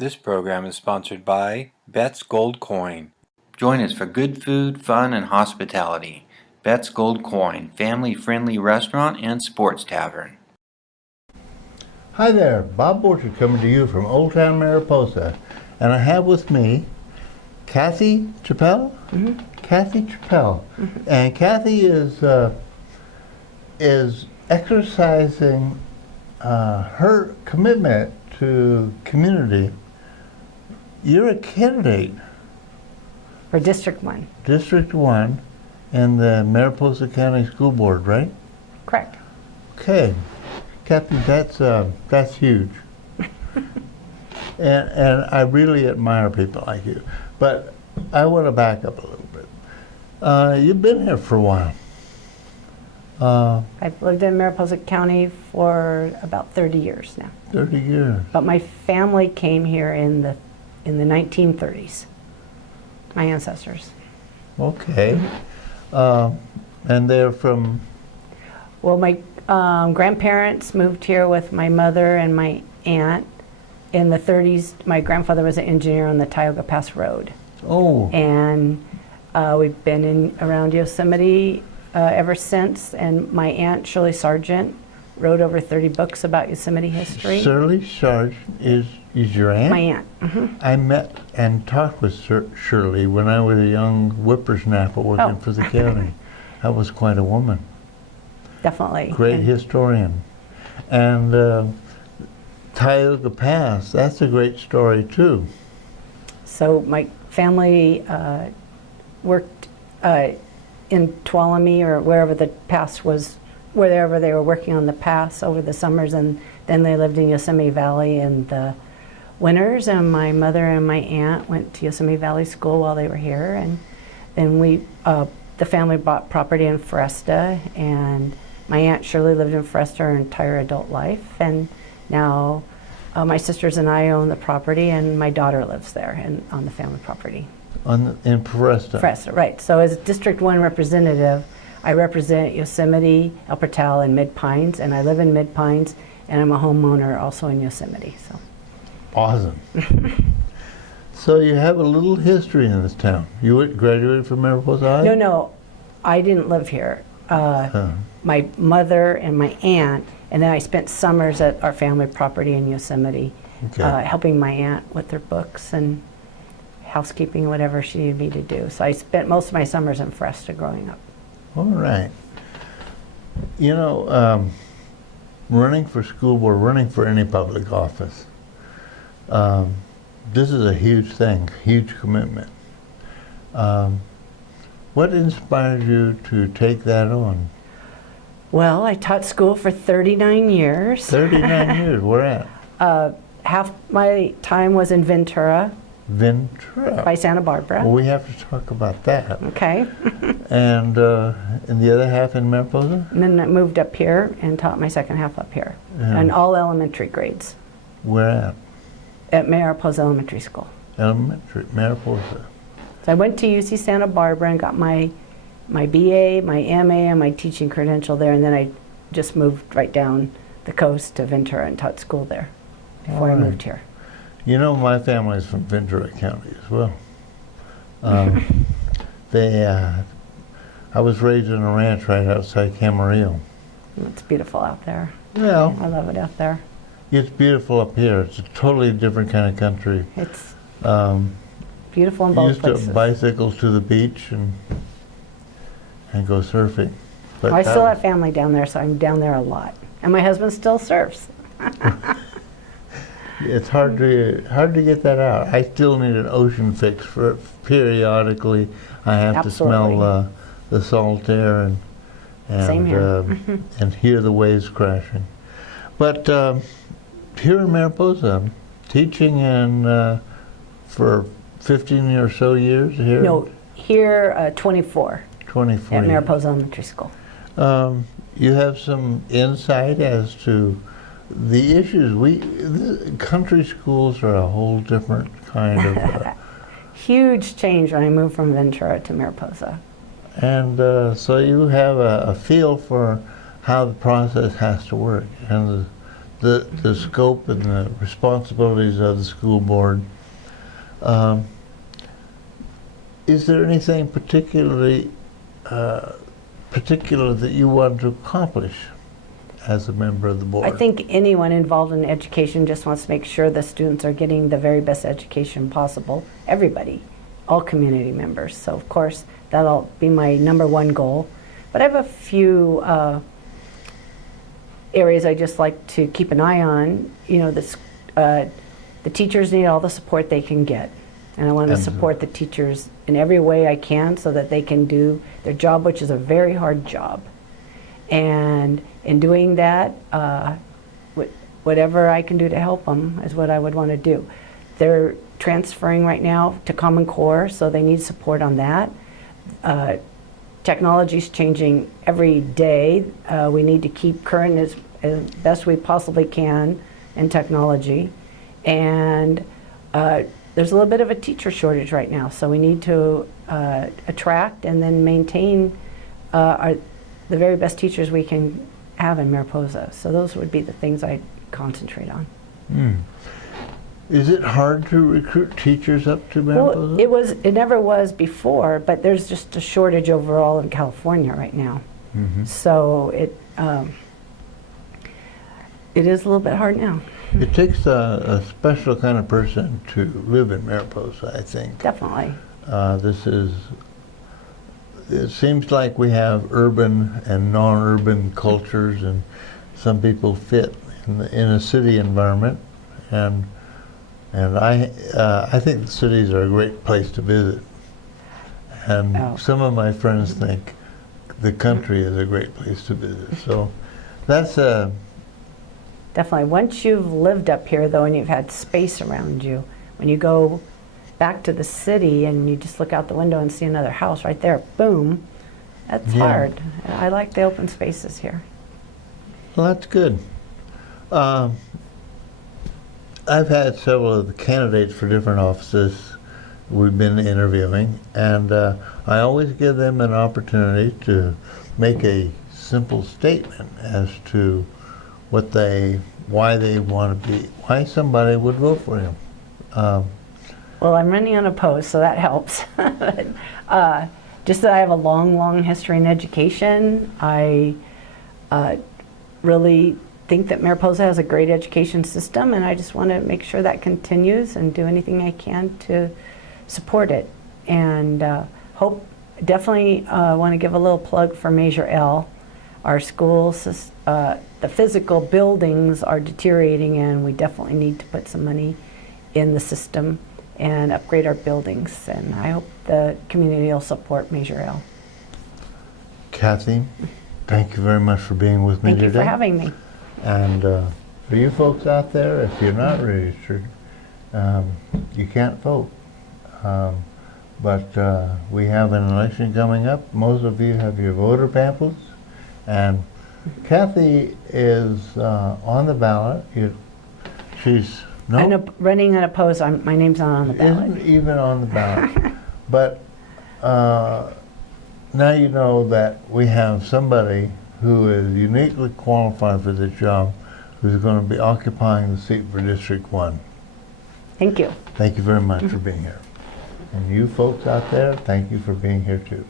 This program is sponsored by Bet's Gold Coin. Join us for good food, fun, and hospitality. Bet's Gold Coin, family-friendly restaurant and sports tavern. Hi there, Bob Borchard coming to you from Old Town Mariposa. And I have with me Kathy Chappell? Mm-hmm. Kathy Chappell. Mm-hmm. And Kathy is exercising her commitment to community. You're a candidate for District 1. District 1 in the Mariposa County School Board, right? Correct. Okay. Kathy, that's huge. and I really admire people like you. But I want to back up a little bit. You've been here for a while. I've lived in Mariposa County for about 30 years now. 30 years. But my family came here in the 1930s. My ancestors. Okay. And they're from? Well, my grandparents moved here with my mother and my aunt. In the 30s, my grandfather was an engineer on the Tioga Pass Road. Oh. And we've been around Yosemite ever since. And my aunt, Shirley Sargent, wrote over 30 books about Yosemite history. Shirley Sargent is your aunt? My aunt. Mm-hmm. I met and talked with Shirley when I was a young whippersnapper working for the county. That was quite a woman. Definitely. Great historian. And Tioga Pass, that's a great story too. So my family worked in Tuolumne or wherever the pass was, wherever they were working on the pass over the summers, and then they lived in Yosemite Valley in the winters, and my mother and my aunt went to Yosemite Valley School while they were here, and then the family bought property in Foresta, and my aunt Shirley lived in Foresta her entire adult life, and now my sisters and I own the property, and my daughter lives there and on the family property. In Foresta? Foresta, right. So as District 1 representative, I represent Yosemite, El Portal, and Mid-Pines, and I live in Mid-Pines, and I'm a homeowner also in Yosemite. So. Awesome. So you have a little history in this town. You graduated from Mariposa High? No, I didn't live here. My mother and my aunt, and then I spent summers at our family property in Yosemite, helping my aunt with her books and housekeeping, whatever she needed me to do. So I spent most of my summers in Foresta growing up. All right. You know, running for school board, running for any public office, this is a huge thing, huge commitment. What inspired you to take that on? Well, I taught school for 39 years. 39 years, where at? Half my time was in Ventura. Ventura? By Santa Barbara. Well, we have to talk about that. Okay. And the other half in Mariposa? And then I moved up here and taught my second half up here. And all elementary grades. Where at? At Mariposa Elementary School. Elementary, Mariposa. So I went to UC Santa Barbara and got my BA, my MA, and my teaching credential there, and then I just moved right down the coast to Ventura and taught school there before I moved here. You know, my family is from Ventura County as well. I was raised in a ranch right outside Camarillo. It's beautiful out there. Well, I love it out there. It's beautiful up here. It's a totally different kind of country. It's beautiful in both places. Used to bicycle to the beach and go surfing. But I still have family down there, so I'm down there a lot. And my husband still surfs. It's hard to get that out. I still need an ocean fix for periodically. I have to smell the salt air and Same here. And hear the waves crashing. But here in Mariposa, teaching for 15 or so years here? No, here 24. 24 at Mariposa Elementary School. You have some insight as to the issues. Country schools are a whole different kind of... Huge change when I moved from Ventura to Mariposa. And so you have a feel for how the process has to work and the scope and the responsibilities of the school board. Is there anything particular that you want to accomplish as a member of the board? I think anyone involved in education just wants to make sure the students are getting the very best education possible. Everybody, all community members. So of course, that'll be my #1 goal. But I have a few areas I just like to keep an eye on. You know, the teachers need all the support they can get. And I want to support the teachers in every way I can so that they can do their job, which is a very hard job. And in doing that, whatever I can do to help them is what I would want to do. They're transferring right now to Common Core, so they need support on that. Technology's changing every day. We need to keep current as best we possibly can in technology. And there's a little bit of a teacher shortage right now, so we need to attract and then maintain the very best teachers we can have in Mariposa. So those would be the things I concentrate on. Is it hard to recruit teachers up to Mariposa? Well, it never was before, but there's just a shortage overall in California right now. So it is a little bit hard now. It takes a special kind of person to live in Mariposa, I think. Definitely. It seems like we have urban and non-urban cultures, and some people fit in a city environment, and I think the cities are a great place to visit. And some of my friends think the country is a great place to visit. So that's Definitely. Once you've lived up here, though, and you've had space around you, when you go back to the city and you just look out the window and see another house right there, boom, that's hard. I like the open spaces here. Well, that's good. I've had several of the candidates for different offices we've been interviewing, and I always give them an opportunity to make a simple statement as to why they want to be, why somebody would vote for him. Well, I'm running unopposed, so that helps. Just that I have a long history in education. I really think that Mariposa has a great education system, and I just want to make sure that continues and do anything I can to support it. And definitely want to give a little plug for Measure L. Our schools, the physical buildings are deteriorating, and we definitely need to put some money in the system and upgrade our buildings. And I hope the community will support Measure L. Kathy, thank you very much for being with me today. Thank you for having me. And for you folks out there, if you're not registered, you can't vote. But we have an election coming up. Most of you have your voter pamphlets. And Kathy is on the ballot. She's running unopposed. My name's not on the ballot. Isn't even on the ballot. But now you know that we have somebody who is uniquely qualified for this job, who's going to be occupying the seat for District 1. Thank you. Thank you very much for being here. And you folks out there, thank you for being here too.